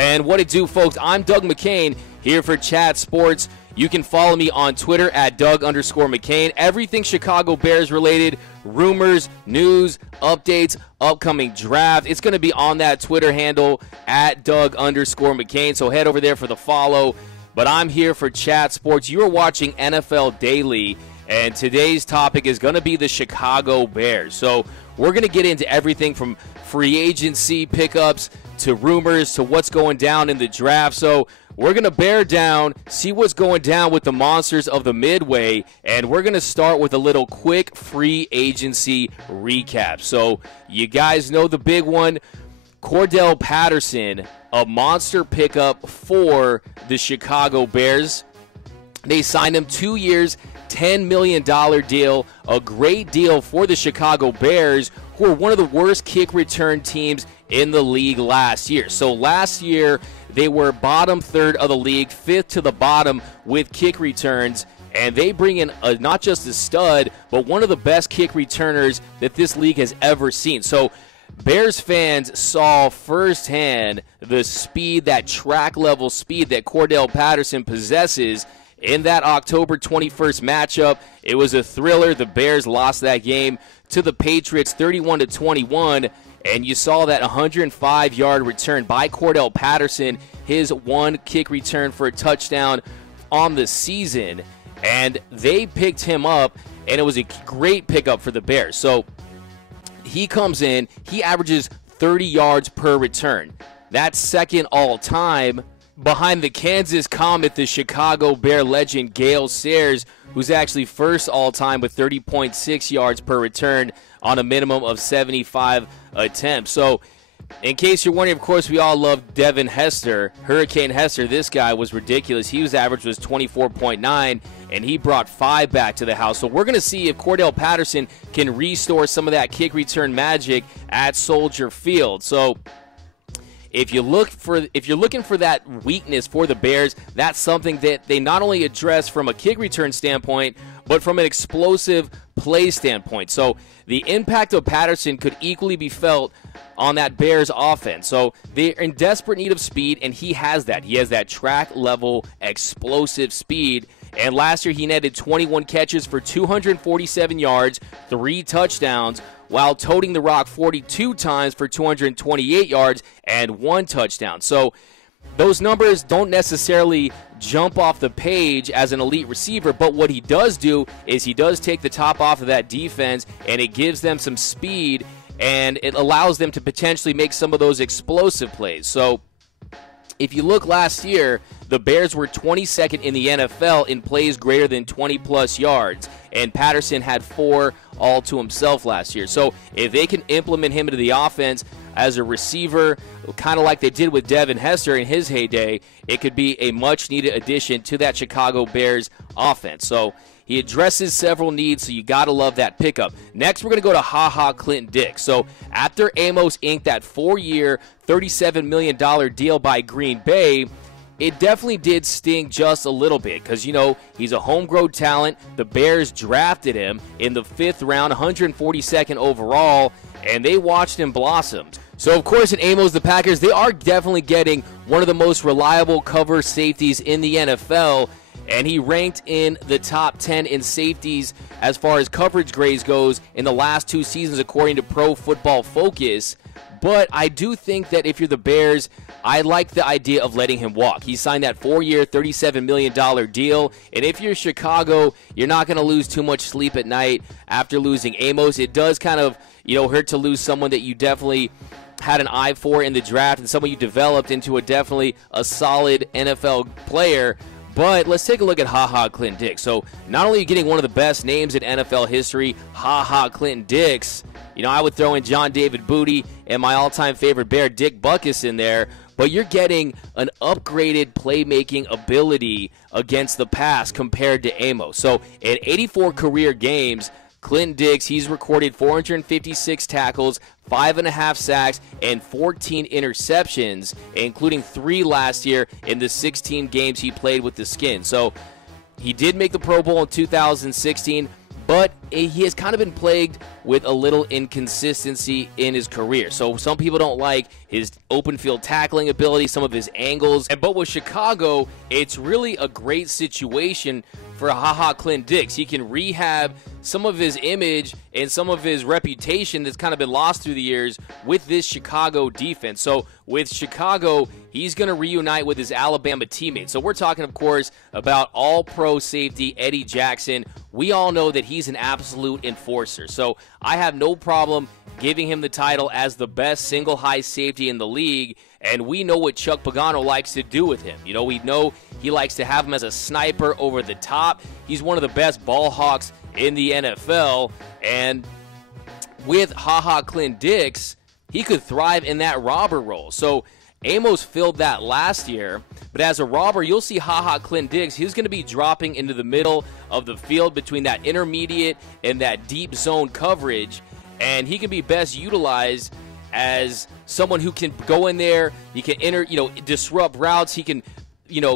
And what it do, folks? I'm Doug McKain here for Chat Sports. You can follow me on Twitter at Doug_McKain. Everything Chicago Bears related, rumors, news, updates, upcoming draft. It's going to be on that Twitter handle at Doug_McKain. So head over there for the follow. But I'm here for Chat Sports. You are watching NFL Daily, and today's topic is going to be the Chicago Bears. So we're going to get into everything from free agency pickups to rumors to what's going down in the draft. So we're going to bear down, see what's going down with the monsters of the Midway, and we're going to start with a little quick free agency recap. So you guys know the big one, Cordell Patterson, a monster pickup for the Chicago Bears. They signed him 2 years, $10 million deal, a great deal for the Chicago Bears, who are one of the worst kick return teams in the league last year. So last year, they were bottom third of the league, fifth to the bottom with kick returns, and they bring in not just a stud, but one of the best kick returners that this league has ever seen. So Bears fans saw firsthand the speed, that track-level speed that Cordell Patterson possesses in that October 21st matchup. It was a thriller. The Bears lost that game to the Patriots 31-21, and you saw that 105-yard return by Cordell Patterson, his one kick return for a touchdown on the season, and they picked him up, and it was a great pickup for the Bears. So he comes in, he averages 30 yards per return. That's second all-time behind the Kansas Comet, the Chicago Bear legend Gale Sayers, who's actually first all-time with 30.6 yards per return on a minimum of 75 attempts. So, in case you're wondering, of course, we all love Devin Hester, Hurricane Hester. This guy was ridiculous. His average was 24.9, and he brought 5 back to the house. So we're going to see if Cordell Patterson can restore some of that kick return magic at Soldier Field. So if you're looking for that weakness for the Bears, that's something that they not only address from a kick return standpoint, but from an explosive play standpoint. So the impact of Patterson could equally be felt on that Bears offense. So they're in desperate need of speed, and he has that. He has that track-level, explosive speed. And last year he netted 21 catches for 247 yards, 3 touchdowns, while toting the rock 42 times for 228 yards and 1 touchdown. So those numbers don't necessarily jump off the page as an elite receiver, but what he does do is he does take the top off of that defense, and it gives them some speed, and it allows them to potentially make some of those explosive plays. So if you look last year, the Bears were 22nd in the NFL in plays greater than 20-plus yards, and Patterson had 4 all to himself last year. So if they can implement him into the offense as a receiver, kind of like they did with Devin Hester in his heyday, it could be a much-needed addition to that Chicago Bears offense. So he addresses several needs, so you got to love that pickup. Next, we're going to go to Clinton-Dix. So after Amos inked that 4-year, $37 million deal by Green Bay, it definitely did sting just a little bit because, you know, he's a homegrown talent. The Bears drafted him in the 5th round, 142nd overall, and they watched him blossom. So, of course, in Amos, the Packers, they are definitely getting one of the most reliable cover safeties in the NFL, and he ranked in the top 10 in safeties as far as coverage grades goes in the last 2 seasons, according to Pro Football Focus. But I do think that if you're the Bears, I like the idea of letting him walk. He signed that 4-year, $37 million deal. And if you're Chicago, you're not going to lose too much sleep at night after losing Amos. It does kind of, hurt to lose someone that you definitely had an eye for in the draft and someone you developed into definitely a solid NFL player. But let's take a look at Clinton-Dix. So not only are you getting one of the best names in NFL history, Clinton-Dix, I would throw in John David Booty and my all-time favorite Bear, Dick Butkus, in there. But you're getting an upgraded playmaking ability against the pass compared to Amos. So in 84 career games, Clinton-Dix, he's recorded 456 tackles, 5.5 sacks, and 14 interceptions, including 3 last year in the 16 games he played with the Skins. So he did make the Pro Bowl in 2016, but he has kind of been plagued with a little inconsistency in his career. So some people don't like his open field tackling ability, some of his angles. But with Chicago, it's really a great situation for Clinton-Dix. He can rehab some of his image and some of his reputation that's kind of been lost through the years with this Chicago defense. So with Chicago, he's going to reunite with his Alabama teammates. So we're talking, of course, about all-pro safety Eddie Jackson. We all know that he's an absolute enforcer. So I have no problem giving him the title as the best single high safety in the league. And we know what Chuck Pagano likes to do with him. You know, we know he likes to have him as a sniper over the top. He's one of the best ball hawks in the NFL. And with Clinton-Dix, he could thrive in that robber role. So Amos filled that last year. But as a robber, you'll see Clinton-Dix. He's going to be dropping into the middle of the field between that intermediate and that deep zone coverage. And he can be best utilized as someone who can go in there. He can disrupt routes. He can,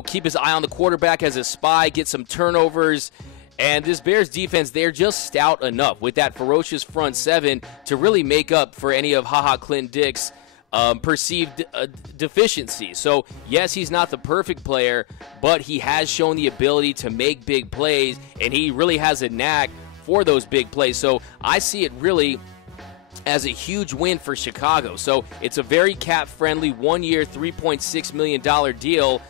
keep his eye on the quarterback as a spy, get some turnovers. And this Bears defense, they're just stout enough with that ferocious front seven to really make up for any of Clinton-Dix's perceived deficiencies. So, yes, he's not the perfect player, but he has shown the ability to make big plays, and he really has a knack for those big plays. So I see it really as a huge win for Chicago. So it's a very cap-friendly 1-year, $3.6 million deal,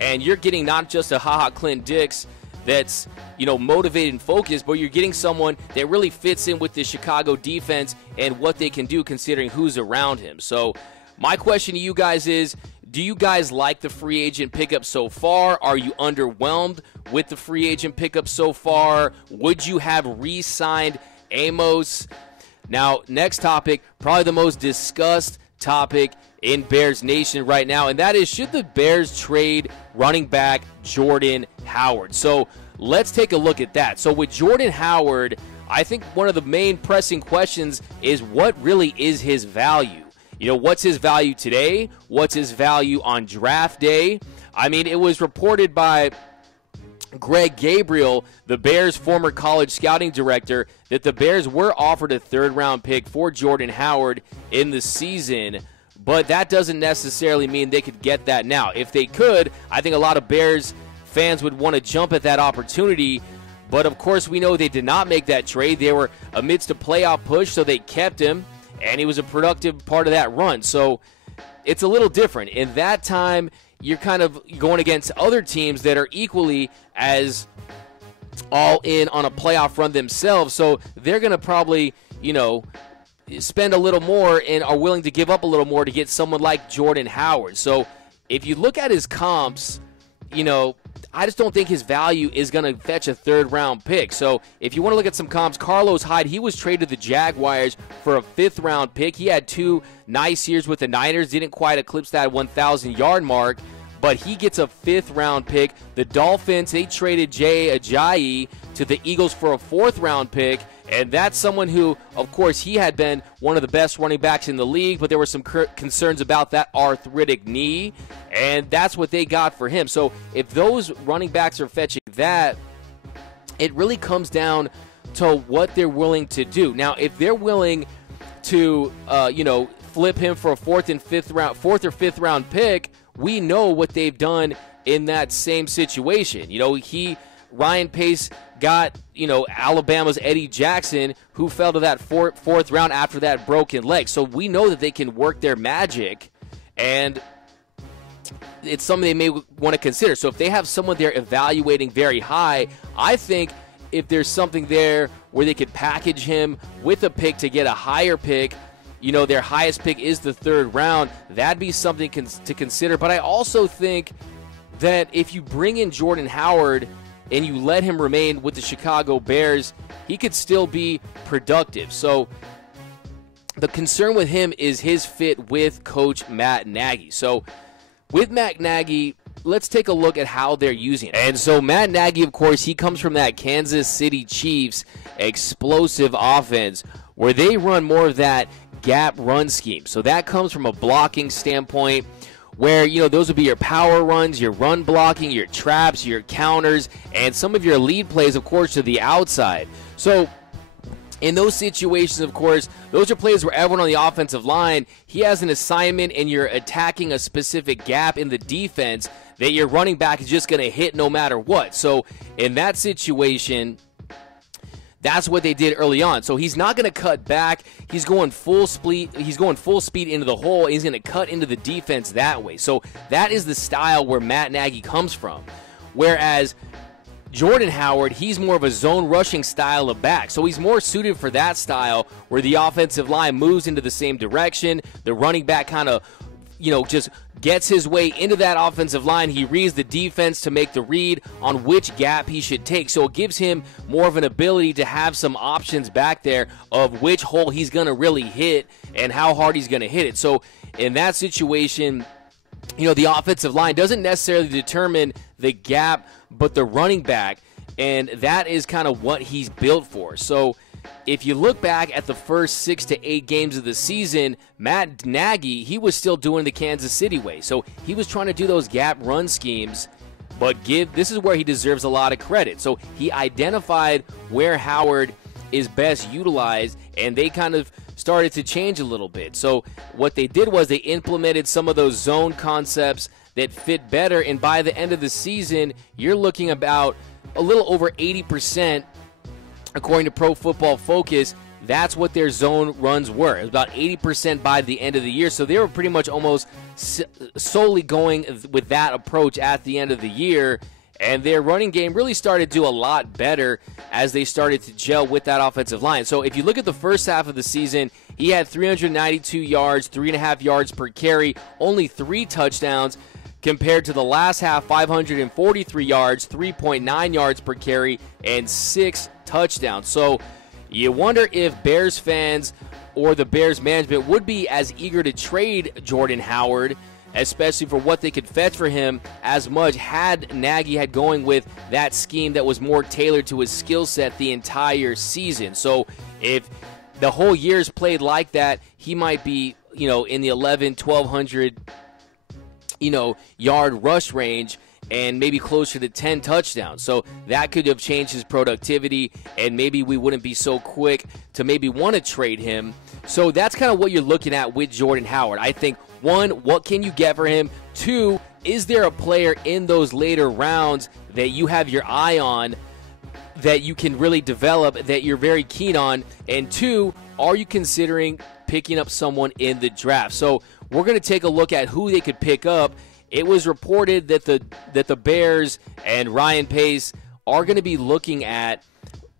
and you're getting not just a Clinton-Dix that's, motivated and focused, but you're getting someone that really fits in with the Chicago defense and what they can do considering who's around him. So my question to you guys is, do you guys like the free agent pickup so far? Are you underwhelmed with the free agent pickup so far? Would you have re-signed Amos? Now, next topic, probably the most discussed topic in Bears Nation right now, and that is, should the Bears trade running back Jordan Howard? So let's take a look at that. So with Jordan Howard, I think one of the main pressing questions is, what really is his value? What's his value today? What's his value on draft day? I mean, it was reported by Greg Gabriel, the Bears' former college scouting director, that the Bears were offered a third-round pick for Jordan Howard in the season, but that doesn't necessarily mean they could get that now. If they could, I think a lot of Bears fans would want to jump at that opportunity, but of course we know they did not make that trade. They were amidst a playoff push, so they kept him, and he was a productive part of that run. So it's a little different. In that time, you're kind of going against other teams that are equally as all in on a playoff run themselves. So they're going to probably, spend a little more and are willing to give up a little more to get someone like Jordan Howard. So if you look at his comps, I just don't think his value is going to fetch a third-round pick. So if you want to look at some comps, Carlos Hyde, he was traded to the Jaguars for a fifth-round pick. He had 2 nice years with the Niners, didn't quite eclipse that 1,000-yard mark, but he gets a fifth-round pick. The Dolphins, they traded Jay Ajayi to the Eagles for a fourth-round pick, and that's someone who, of course, he had been one of the best running backs in the league, but there were some concerns about that arthritic knee, and that's what they got for him. So if those running backs are fetching that, it really comes down to what they're willing to do. Now, if they're willing to, flip him for a fourth or fifth round pick, we know what they've done in that same situation. Ryan Pace got, Alabama's Eddie Jackson, who fell to that fourth round after that broken leg. So we know that they can work their magic, and it's something they may want to consider. So if they have someone they're evaluating very high, I think if there's something there where they could package him with a pick to get a higher pick, their highest pick is the third round, that'd be something to consider. But I also think that if you bring in Jordan Howard and you let him remain with the Chicago Bears, he could still be productive. So the concern with him is his fit with Coach Matt Nagy. So with Matt Nagy, let's take a look at how they're using it. And so Matt Nagy, of course, he comes from that Kansas City Chiefs explosive offense where they run more of that gap run scheme. So that comes from a blocking standpoint where, those would be your power runs, your run blocking, your traps, your counters, and some of your lead plays, of course, to the outside. So in those situations, of course, those are plays where everyone on the offensive line, he has an assignment and you're attacking a specific gap in the defense that your running back is just going to hit no matter what. So in that situation, that's what they did early on. So he's not going to cut back. He's going full speed. He's going full speed into the hole. He's going to cut into the defense that way. So that is the style where Matt Nagy comes from. Whereas Jordan Howard, he's more of a zone rushing style of back. So he's more suited for that style where the offensive line moves into the same direction. The running back kind of, just gets his way into that offensive line. He reads the defense to make the read on which gap he should take. So it gives him more of an ability to have some options back there of which hole he's going to really hit and how hard he's going to hit it. So in that situation, the offensive line doesn't necessarily determine the gap, but the running back, and that is kind of what he's built for. So if you look back at the first 6 to 8 games of the season, Matt Nagy, he was still doing the Kansas City way. So he was trying to do those gap run schemes, but this is where he deserves a lot of credit. So he identified where Howard is best utilized, and they kind of started to change a little bit. So what they did was they implemented some of those zone concepts that fit better, and by the end of the season, you're looking about a little over 80%, according to Pro Football Focus. That's what their zone runs were. It was about 80% by the end of the year, so they were pretty much almost solely going with that approach at the end of the year, and their running game really started to do a lot better as they started to gel with that offensive line. So if you look at the first half of the season, he had 392 yards, 3.5 yards per carry, only 3 touchdowns, compared to the last half, 543 yards, 3.9 yards per carry, and 6 touchdowns. So you wonder if Bears fans or the Bears management would be as eager to trade Jordan Howard, especially for what they could fetch for him, as much had Nagy had going with that scheme that was more tailored to his skill set the entire season. So if the whole year's played like that, he might be, in the 1,100 yard rush range and maybe closer to 10 touchdowns. So that could have changed his productivity, and maybe we wouldn't be so quick to maybe want to trade him. So that's kind of what you're looking at with Jordan Howard. I think, 1, what can you get for him? 2, is there a player in those later rounds that you have your eye on that you can really develop, that you're very keen on? And 2, are you considering picking up someone in the draft? So we're going to take a look at who they could pick up. It was reported that the Bears and Ryan Pace are going to be looking at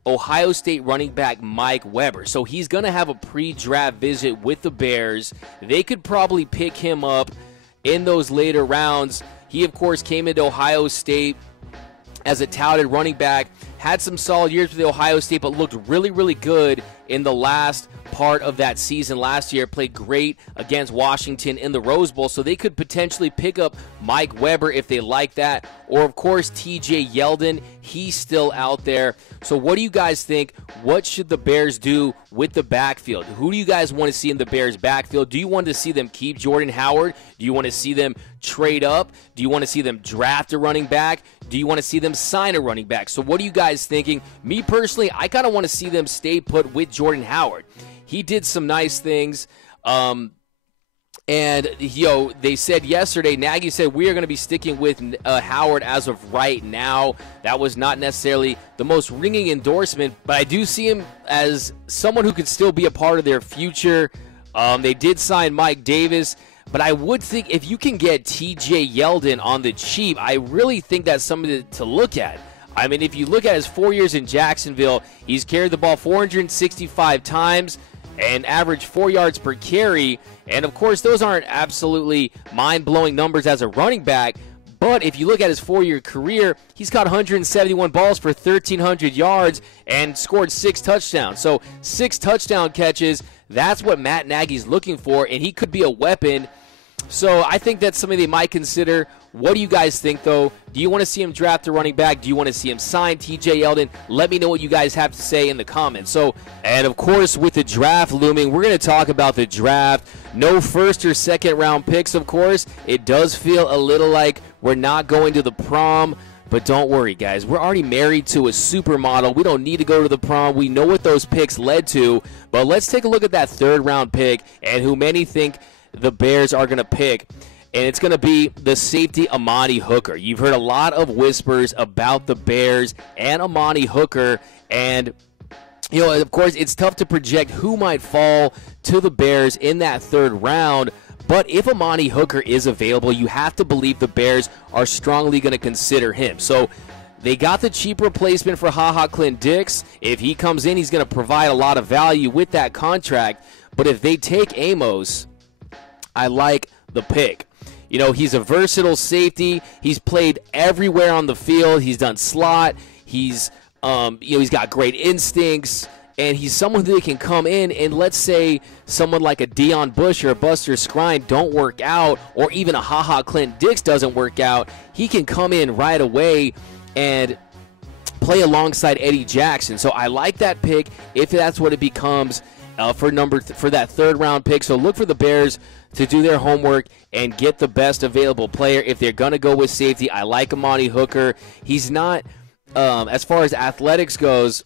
Ohio State running back Mike Weber. So he's going to have a pre-draft visit with the Bears. They could probably pick him up in those later rounds. He, of course, came into Ohio State as a touted running back, had some solid years with Ohio State, but looked really, really good in the last part of that season last year. Played great against Washington in the Rose Bowl, so they could potentially pick up Mike Weber if they like that. Or, of course, TJ Yeldon. He's still out there. So what do you guys think? What should the Bears do with the backfield? Who do you guys want to see in the Bears backfield? Do you want to see them keep Jordan Howard? Do you want to see them trade up? Do you want to see them draft a running back? Do you want to see them sign a running back? So what are you guys thinking? Me personally, I kind of want to see them stay put with Jordan Howard. He did some nice things. And, they said yesterday, Nagy said, we are going to be sticking with Howard as of right now. That was not necessarily the most ringing endorsement, but I do see him as someone who could still be a part of their future. They did sign Mike Davis, but I would think if you can get TJ Yeldon on the cheap, I really think that's something to look at. I mean, if you look at his 4 years in Jacksonville, he's carried the ball 465 times and averaged 4 yards per carry. And, of course, those aren't absolutely mind-blowing numbers as a running back. But if you look at his 4-year career, he's caught 171 balls for 1,300 yards and scored 6 touchdowns. So 6 touchdown catches, that's what Matt Nagy's looking for, and he could be a weapon. So I think that's something they might consider What do you guys think, though? Do you want to see him draft a running back? Do you want to see him sign TJ Yeldon? Let me know what you guys have to say in the comments. So, and of course, with the draft looming, we're going to talk about the draft. No first or second round picks, of course. It does feel a little like we're not going to the prom. But don't worry, guys. We're already married to a supermodel. We don't need to go to the prom. We know what those picks led to. But let's take a look at that third-round pick and who many think the Bears are going to pick. And it's going to be the safety Amani Hooker. You've heard a lot of whispers about the Bears and Amani Hooker. And, you know, of course, it's tough to project who might fall to the Bears in that third round. But if Amani Hooker is available, you have to believe the Bears are strongly going to consider him. So they got the cheap replacement for Clinton-Dix. If he comes in, he's going to provide a lot of value with that contract. But if they take Amos, I like the pick. You know, he's a versatile safety. He's played everywhere on the field. He's done slot. He's got great instincts. And he's someone that can come in and let's say someone like a Deion Bush or a Buster Skrine don't work out, or even a Clinton-Dix doesn't work out. He can come in right away and play alongside Eddie Jackson. So I like that pick if that's what it becomes for that third-round pick. So look for the Bears to do their homework and get the best available player. If they're going to go with safety, I like Amani Hooker. He's not, as far as athletics goes,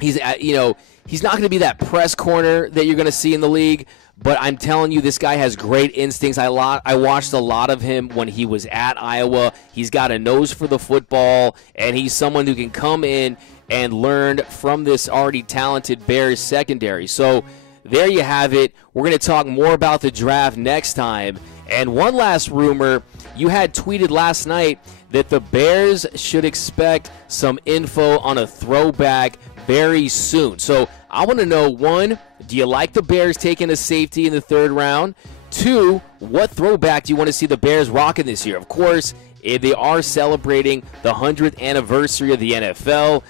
he's not going to be that press corner that you're going to see in the league, but I'm telling you, this guy has great instincts. I watched a lot of him when he was at Iowa. He's got a nose for the football, and he's someone who can come in and learn from this already talented Bears secondary. So there you have it. We're going to talk more about the draft next time. And one last rumor, you had tweeted last night that the Bears should expect some info on a throwback very soon. So I want to know, one, do you like the Bears taking a safety in the third round? Two, what throwback do you want to see the Bears rocking this year? Of course, they are celebrating the 100th anniversary of the NFL.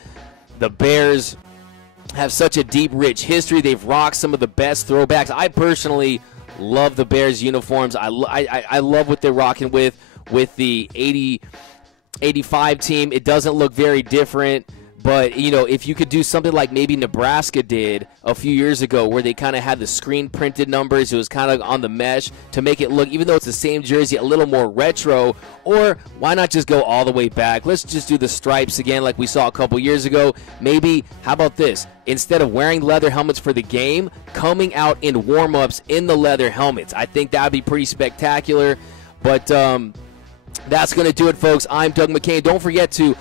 The Bears have such a deep, rich history. They've rocked some of the best throwbacks. I personally love the Bears uniforms. I love what they're rocking with the 85 team. It doesn't look very different. But, you know, if you could do something like maybe Nebraska did a few years ago where they kind of had the screen printed numbers, it was kind of on the mesh to make it look, even though it's the same jersey, a little more retro. Or why not just go all the way back? Let's just do the stripes again like we saw a couple years ago. Maybe, how about this? Instead of wearing leather helmets for the game, coming out in warm-ups in the leather helmets. I think that would be pretty spectacular. But that's going to do it, folks. I'm Doug McKain. Don't forget to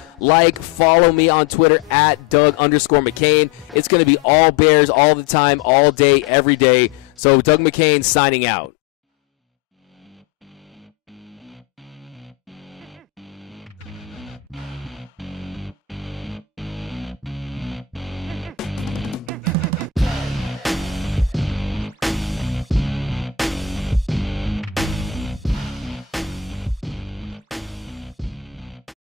follow me on Twitter at Doug_McKain. It's going to be all Bears all the time, all day, every day. So Doug McKain signing out.